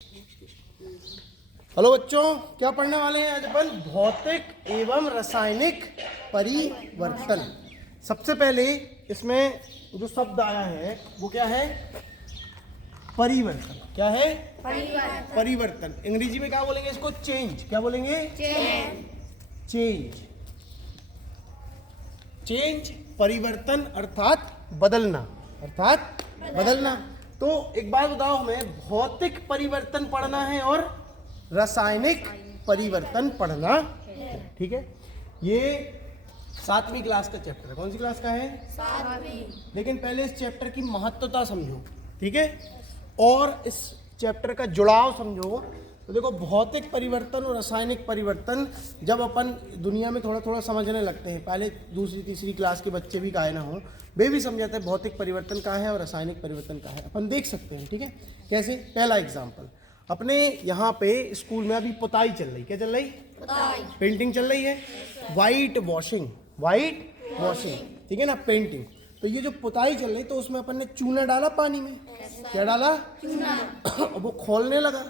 Hello बच्चों, क्या पढ़ने वाले हैं आज अपन? भौतिक एवं रासायनिक परिवर्तन। सबसे पहले इसमें जो शब्द आया है वो क्या है? परिवर्तन। क्या है? परिवर्तन। अंग्रेजी में क्या बोलेंगे इसको? चेंज। क्या बोलेंगे? चेंज। चेंज परिवर्तन अर्थात बदलना। तो एक बात बताओ, हमें भौतिक परिवर्तन पढ़ना है और रासायनिक परिवर्तन पढ़ना है। ठीक है, ये 7वीं क्लास का चैप्टर है। कौन सी क्लास का है? 7वीं। लेकिन पहले इस चैप्टर की महत्वता समझो, ठीक है, और इस चैप्टर का जुड़ाव समझो। तो देखो, भौतिक परिवर्तन और रासायनिक परिवर्तन जब अपन दुनिया में थोड़ा थोड़ा समझने लगते हैं, पहले दूसरी तीसरी क्लास के बच्चे भी काहे ना हो, वे भी समझाते हैं भौतिक परिवर्तन क्या है और रासायनिक परिवर्तन क्या है। अपन देख सकते हैं, ठीक है, कैसे। पहला एग्जाम्पल, अपने यहाँ पे स्कूल में अभी पुताई चल रही। क्या चल रही? पुताई। पेंटिंग चल रही है। वाइट वॉशिंग, ठीक है ना, पेंटिंग। तो ये जो पुताई चल रही, तो उसमें अपन ने चूना डाला पानी में। क्या डाला? चूना। वो खोलने लगा।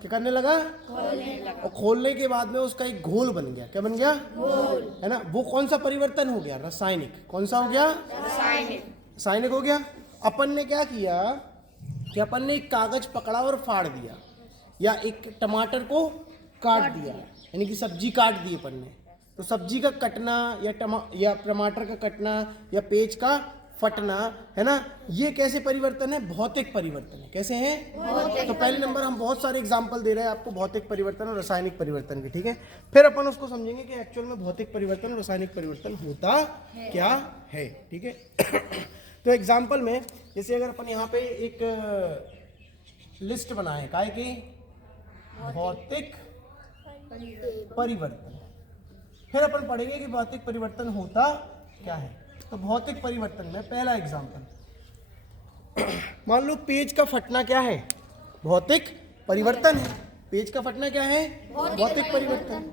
क्या करने लगा? और खोलने के बाद में उसका एक घोल बन गया। क्या बन गया? घोल, है ना। वो कौन सा परिवर्तन हो गया? रासायनिक। कौन सा हो गया? रासायनिक हो गया। अपन ने क्या किया कि अपन ने एक कागज पकड़ा और फाड़ दिया, या एक टमाटर को काट दिया, यानी कि सब्जी काट दी अपन ने। तो सब्जी का कटना या टमाटर का कटना या पेज का फटना, है ना, ये कैसे परिवर्तन है? भौतिक परिवर्तन है। कैसे है? तो पहले नंबर हम बहुत सारे एग्जांपल दे रहे हैं आपको भौतिक परिवर्तन और रासायनिक परिवर्तन के, ठीक है। फिर अपन उसको समझेंगे कि एक्चुअल में भौतिक परिवर्तन और रासायनिक परिवर्तन होता क्या है, ठीक है। तो एग्जाम्पल में जैसे अगर अपन यहाँ पे एक लिस्ट बनाए काय की भौतिक परिवर्तन, फिर अपन पढ़ेंगे कि भौतिक परिवर्तन होता क्या है। तो भौतिक परिवर्तन में पहला एग्जाम्पल, मान लो पेज का फटना क्या है? भौतिक परिवर्तन है। पेज का फटना क्या है? भौतिक परिवर्तन।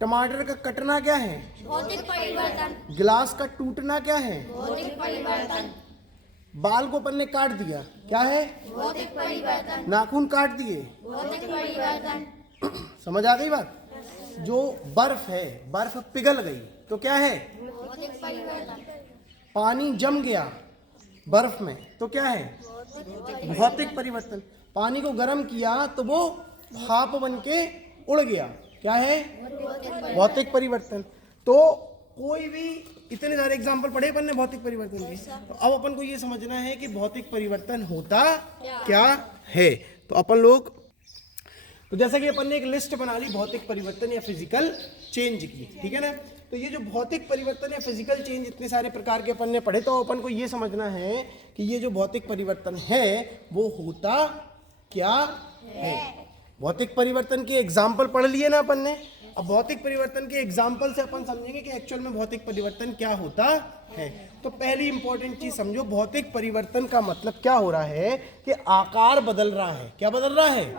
टमाटर का कटना क्या है? भौतिक परिवर्तन। गिलास का टूटना क्या है? भौतिक परिवर्तन। बाल को अपन ने काट दिया, क्या है? भौतिक परिवर्तन। नाखून काट दिए, भौतिक परिवर्तन। समझ आ गई बात? जो बर्फ है, बर्फ पिघल गई, तो क्या है? भौतिक परिवर्तन। पानी जम गया बर्फ में, तो क्या है? भौतिक परिवर्तन। पानी को गर्म किया तो वो भाप बन के उड़ गया, क्या है? भौतिक परिवर्तन। तो कोई भी इतने सारे एग्जाम्पल पढ़े अपन ने भौतिक परिवर्तन के। तो अब अपन को ये समझना है कि भौतिक परिवर्तन होता क्या है। तो अपन लोग, तो जैसा कि अपन ने एक लिस्ट बना ली भौतिक परिवर्तन या फिजिकल चेंज की, ठीक है ना। तो ये जो भौतिक परिवर्तन या फिजिकल चेंज इतने सारे प्रकार के अपन ने पढ़े, तो अपन को ये समझना है कि ये जो भौतिक परिवर्तन है वो होता क्या है। भौतिक परिवर्तन के एग्जाम्पल पढ़ लिए ना अपन ने। अब भौतिक परिवर्तन के एग्जाम्पल से अपन समझेंगे कि एक्चुअल में भौतिक परिवर्तन क्या होता है। तो पहली इंपॉर्टेंट चीज समझो, भौतिक परिवर्तन का मतलब क्या हो रहा है कि आकार बदल रहा है। क्या बदल रहा है?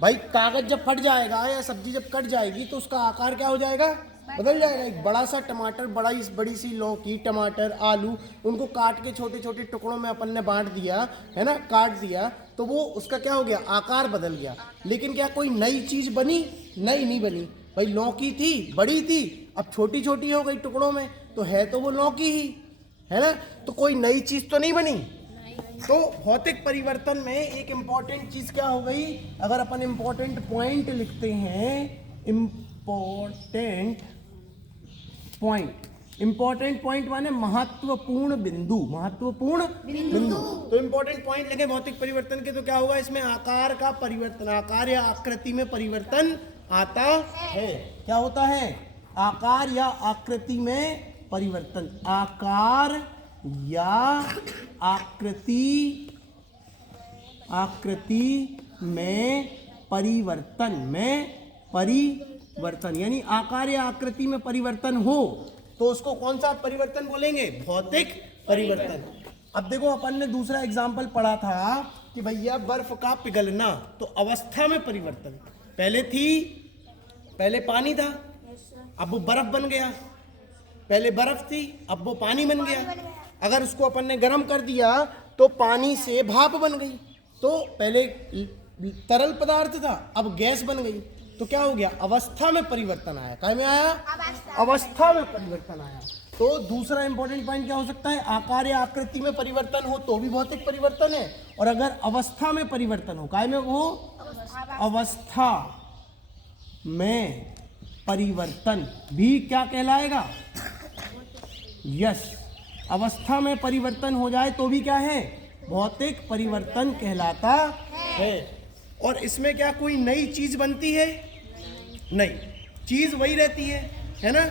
भाई, कागज जब फट जाएगा या सब्जी जब कट जाएगी तो उसका आकार क्या हो जाएगा? बदल जाएगा। एक बड़ा सा टमाटर, बड़ी सी लौकी, टमाटर, आलू, उनको काट के छोटे छोटे टुकड़ों में अपन ने बांट दिया, है ना, काट दिया, तो वो उसका क्या हो गया? आकार बदल गया। लेकिन क्या कोई नई चीज बनी? नहीं बनी। भाई, लौकी थी, बड़ी थी, अब छोटी छोटी हो गई टुकड़ों में, तो है तो वो लौकी ही, है ना। तो कोई नई चीज तो नहीं बनी। तो भौतिक परिवर्तन में एक इंपॉर्टेंट चीज क्या हो गई? अगर अपन इंपॉर्टेंट पॉइंट लिखते हैं, इंपॉर्टेंट पॉइंट माने महत्वपूर्ण बिंदु। तो इंपॉर्टेंट पॉइंट लगे भौतिक परिवर्तन के, तो क्या होगा? इसमें आकार का परिवर्तन, आकार या आकृति में परिवर्तन आता है। क्या होता है? आकार या आकृति में परिवर्तन। आकार या आकृति में परिवर्तन, यानी आकार या आकृति में परिवर्तन हो तो उसको कौन सा परिवर्तन बोलेंगे? भौतिक परिवर्तन। अब देखो, अपन ने दूसरा एग्जाम्पल पढ़ा था कि भैया बर्फ का पिघलना, तो अवस्था में परिवर्तन। पहले पानी था, अब वो बर्फ बन गया। पहले बर्फ थी, अब वो पानी बन गया। अगर उसको अपन ने गर्म कर दिया तो पानी से भाप बन गई। तो पहले तरल पदार्थ था, अब गैस बन गई, तो क्या हो गया, अवस्था में परिवर्तन आया। क्या में आया, अवस्था में परिवर्तन आया। तो दूसरा इंपॉर्टेंट पॉइंट क्या हो सकता है, आकार या आकृति में परिवर्तन हो तो भी भौतिक परिवर्तन है, और अगर अवस्था में परिवर्तन हो, काय में हो, अवस्था में परिवर्तन भी क्या कहलाएगा, यस, अवस्था में परिवर्तन हो जाए तो भी क्या है, भौतिक परिवर्तन कहलाता है। और इसमें क्या कोई नई चीज बनती है, नहीं, चीज वही रहती है ना।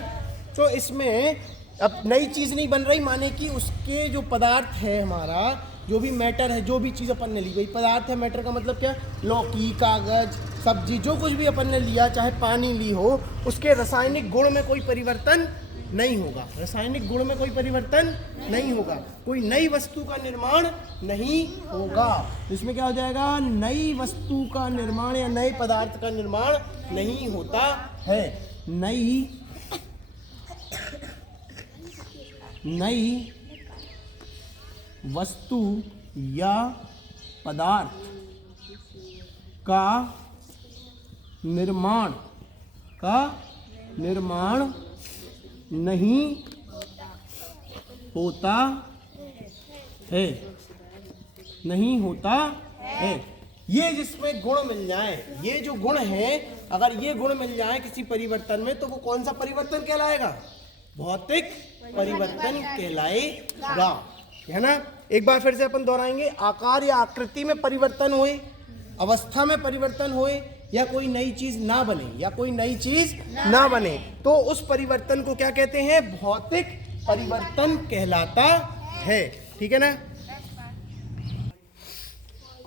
तो इसमें अब नई चीज नहीं बन रही, माने कि उसके जो पदार्थ है, हमारा जो भी मैटर है, जो भी चीज अपन ने ली, वही पदार्थ है। मैटर का मतलब क्या, लौकी, कागज, सब्जी, जो कुछ भी अपन ने लिया, चाहे पानी ली हो, उसके रासायनिक गुण में कोई परिवर्तन नहीं होगा, रासायनिक गुण में कोई परिवर्तन नहीं होगा, कोई नई वस्तु का निर्माण नहीं होगा। इसमें क्या हो जाएगा, नई वस्तु का निर्माण या नए पदार्थ का निर्माण नहीं होता है। नई वस्तु या पदार्थ का निर्माण नहीं होता है, नहीं होता है। ये जिसमें गुण मिल जाए, ये जो गुण है, अगर ये गुण मिल जाए किसी परिवर्तन में, तो वो कौन सा परिवर्तन कहलाएगा, भौतिक परिवर्तन कहलाएगा, है ना। एक बार फिर से अपन दोहराएंगे, आकार या आकृति में परिवर्तन होए, अवस्था में परिवर्तन होए, या कोई नई चीज ना बने, या कोई नई चीज ना बने, तो उस परिवर्तन को क्या कहते हैं, भौतिक परिवर्तन कहलाता है। ठीक है ना।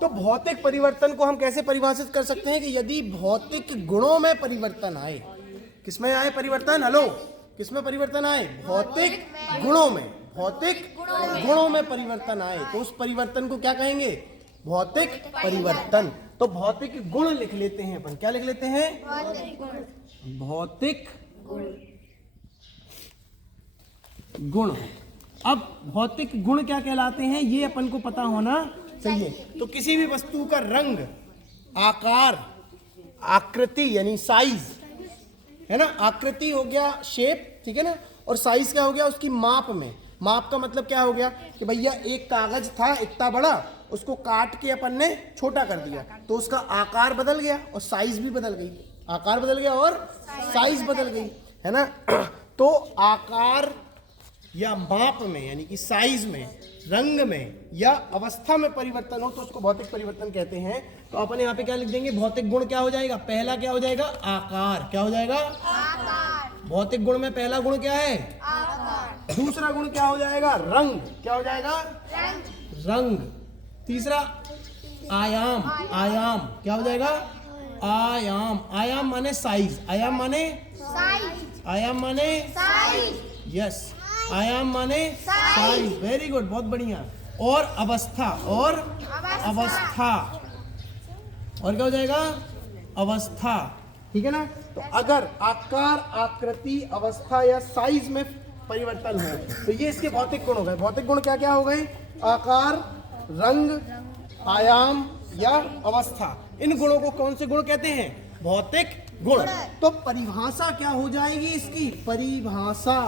तो भौतिक परिवर्तन को हम कैसे परिभाषित कर सकते हैं कि यदि भौतिक गुणों में परिवर्तन आए, किसमें आए परिवर्तन, हेलो, किसमें परिवर्तन आए, भौतिक गुणों में, भौतिक गुणों में परिवर्तन आए, तो उस परिवर्तन को क्या कहेंगे, भौतिक परिवर्तन। तो भौतिक गुण लिख लेते हैं अपन, क्या लिख लेते हैं, भौतिक गुण। अब भौतिक गुण क्या कहलाते हैं, ये अपन को पता होना चाहिए। तो किसी भी वस्तु का रंग, आकार, आकृति यानी साइज, है ना, आकृति हो गया शेप, ठीक है ना, और साइज क्या हो गया, उसकी माप में। माप का मतलब क्या हो गया कि भैया एक कागज था इतना बड़ा, उसको काट के अपन ने छोटा कर दिया, तो उसका आकार बदल गया और साइज भी बदल गई, आकार बदल गया और साइज बदल गई, है ना। तो आकार या माप में यानी कि साइज में, रंग में या अवस्था में परिवर्तन हो तो उसको भौतिक परिवर्तन कहते हैं। तो अपन यहाँ पे क्या लिख देंगे, भौतिक गुण क्या हो जाएगा, पहला क्या हो जाएगा, आकार। क्या हो जाएगा, आकार। भौतिक गुण में पहला गुण क्या है, आकार। दूसरा गुण क्या हो जाएगा, रंग। क्या हो जाएगा, रंग। तीसरा आयाम, आयाम। क्या हो जाएगा, आयाम। आयाम माने साइज, आयाम माने साइज, आयाम माने साइज, यस, आयाम माने साइज, वेरी गुड, बहुत बढ़िया। और अवस्था, और अवस्था, और क्या हो जाएगा, अवस्था, ठीक है ना। तो अगर आकार, आकृति, अवस्था या साइज में परिवर्तन हो तो ये इसके भौतिक गुण हो गए। भौतिक गुण क्या क्या हो गए, आकार, रंग, आयाम या अवस्था। इन गुणों को कौन से गुण कहते हैं, भौतिक गुण। तो परिभाषा क्या हो जाएगी इसकी, परिभाषा,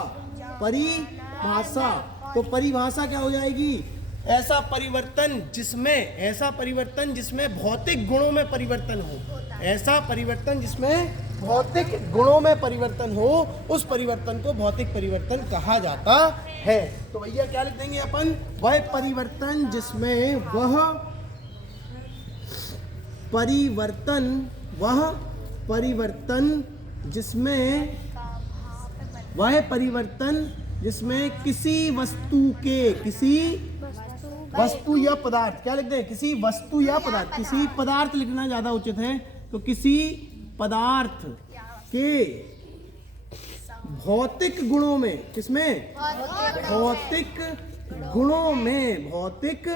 परिभाषा। तो परिभाषा क्या हो जाएगी, ऐसा परिवर्तन जिसमें, ऐसा परिवर्तन जिसमें भौतिक गुणों में परिवर्तन हो, ऐसा परिवर्तन जिसमें भौतिक गुणों में परिवर्तन हो, उस परिवर्तन को भौतिक परिवर्तन कहा जाता है। तो भैया क्या लिख देंगे अपन, वह परिवर्तन जिसमें, वह परिवर्तन, वह परिवर्तन जिसमें, वह परिवर्तन जिसमें किसी वस्तु के, किसी वस्तु या पदार्थ, क्या लिखते हैं, किसी वस्तु या पदार्थ, किसी पदार्थ लिखना ज्यादा उचित है। तो किसी पदार्थ के भौतिक गुणों में, किसमें, भौतिक गुणों में, भौतिक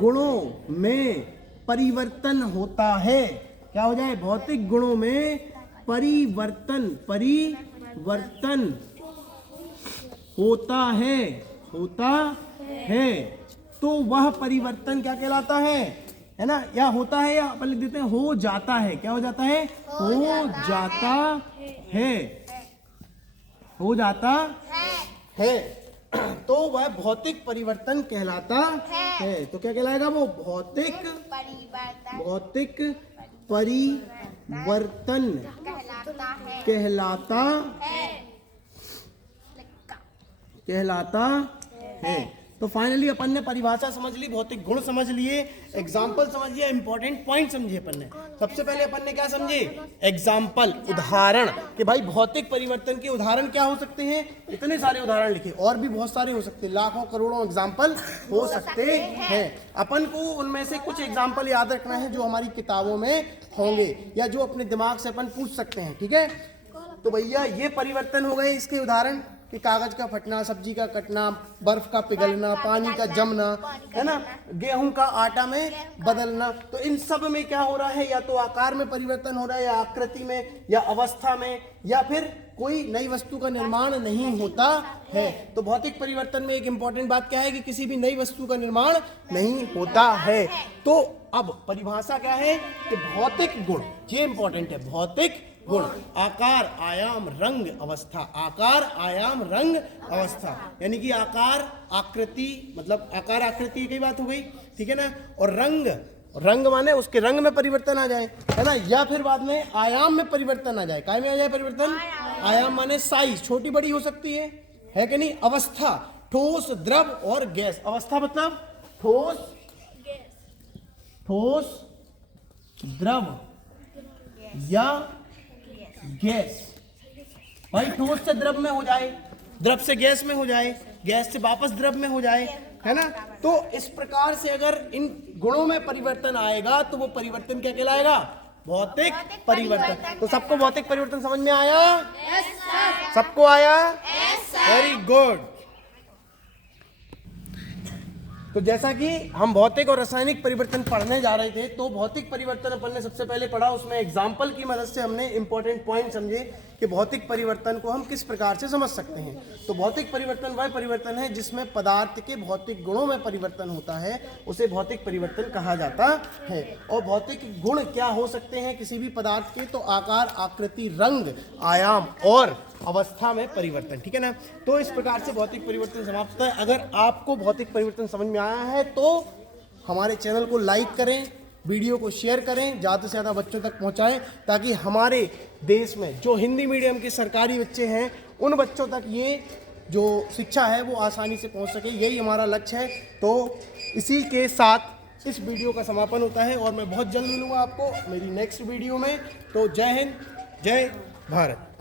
गुणों में परिवर्तन होता है। क्या हो जाए, भौतिक गुणों में परिवर्तन, परिवर्तन होता है, होता है। तो वह परिवर्तन क्या कहलाता है, है ना, या होता है, या अपन लिख देते हैं हो जाता है। क्या हो जाता है? हो जाता है, हो जाता है। तो वह भौतिक परिवर्तन कहलाता है। तो क्या कहलाएगा वो? भौतिक परिवर्तन कहलाता है। तो फाइनली अपन ने परिभाषा समझ ली, भौतिक गुण समझ लिए, एग्जाम्पल समझ लिया, इंपॉर्टेंट पॉइंट समझे अपन ने। सबसे पहले अपन ने क्या समझे? एग्जाम्पल, उदाहरण, कि भाई भौतिक परिवर्तन के उदाहरण क्या हो सकते हैं। इतने सारे उदाहरण लिखे, और भी बहुत सारे हो सकते हैं, लाखों करोड़ों एग्जाम्पल हो सकते हैं। अपन को उनमें से कुछ एग्जाम्पल याद रखना है जो हमारी किताबों में होंगे, या जो अपने दिमाग से अपन पूछ सकते हैं। ठीक है, तो भैया ये परिवर्तन हो गए इसके उदाहरण, कि कागज का फटना, सब्जी का कटना, बर्फ का पिघलना, पानी का जमना, है ना, गेहूं का आटा में बदलना। तो इन सब में क्या हो रहा है? या तो आकार में परिवर्तन हो रहा है, या आकृति में, या अवस्था में, या फिर कोई नई वस्तु का निर्माण नहीं होता है। तो भौतिक परिवर्तन में एक इंपॉर्टेंट बात क्या है? कि किसी भी नई वस्तु का निर्माण नहीं होता है। तो अब परिभाषा क्या है? कि भौतिक गुण, ये इंपॉर्टेंट है, भौतिक गुण आकार, आयाम, रंग, अवस्था। आकार, आयाम, रंग, अवस्था, यानी कि आकार, आकृति, मतलब आकार आकृति की बात हो गई, ठीक है ना। और रंग, रंग माने उसके रंग में परिवर्तन आ जाए, है ना, या फिर बाद में आयाम में परिवर्तन आ जाए। काय में आ जाए परिवर्तन? आयाम माने साइज, छोटी बड़ी हो सकती है कि नहीं। अवस्था, ठोस, द्रव और गैस। अवस्था मतलब ठोस, द्रव या गैस। भाई ठोस से द्रव में हो जाए, द्रव से गैस में हो जाए, गैस से वापस द्रव में हो जाए, है ना। तो इस प्रकार से अगर इन गुणों में परिवर्तन आएगा तो वो परिवर्तन क्या कहलाएगा? भौतिक परिवर्तन। तो सबको भौतिक परिवर्तन समझ में आया? सबको आया? Very good. तो जैसा कि हम भौतिक और रासायनिक परिवर्तन पढ़ने जा रहे थे, तो भौतिक परिवर्तन अपन ने सबसे पहले पढ़ा, उसमें एग्जाम्पल की मदद से हमने इंपॉर्टेंट पॉइंट समझे कि भौतिक परिवर्तन को हम किस प्रकार से समझ सकते हैं। तो भौतिक परिवर्तन वह परिवर्तन है जिसमें पदार्थ के भौतिक गुणों में परिवर्तन होता है, उसे भौतिक परिवर्तन कहा जाता है। और भौतिक गुण क्या हो सकते हैं किसी भी पदार्थ के? तो आकार, आकृति, रंग, आयाम और अवस्था में परिवर्तन, ठीक है ना। तो इस प्रकार से भौतिक परिवर्तन समाप्त है। अगर आपको भौतिक परिवर्तन समझ में आया है तो हमारे चैनल को लाइक करें, वीडियो को शेयर करें, ज़्यादा से ज़्यादा बच्चों तक पहुंचाएं, ताकि हमारे देश में जो हिंदी मीडियम के सरकारी बच्चे हैं उन बच्चों तक ये जो शिक्षा है वो आसानी से पहुंच सके। यही हमारा लक्ष्य है। तो इसी के साथ इस वीडियो का समापन होता है, और मैं बहुत जल्द मिलूंगा आपको मेरी नेक्स्ट वीडियो में। तो जय हिंद, जय भारत।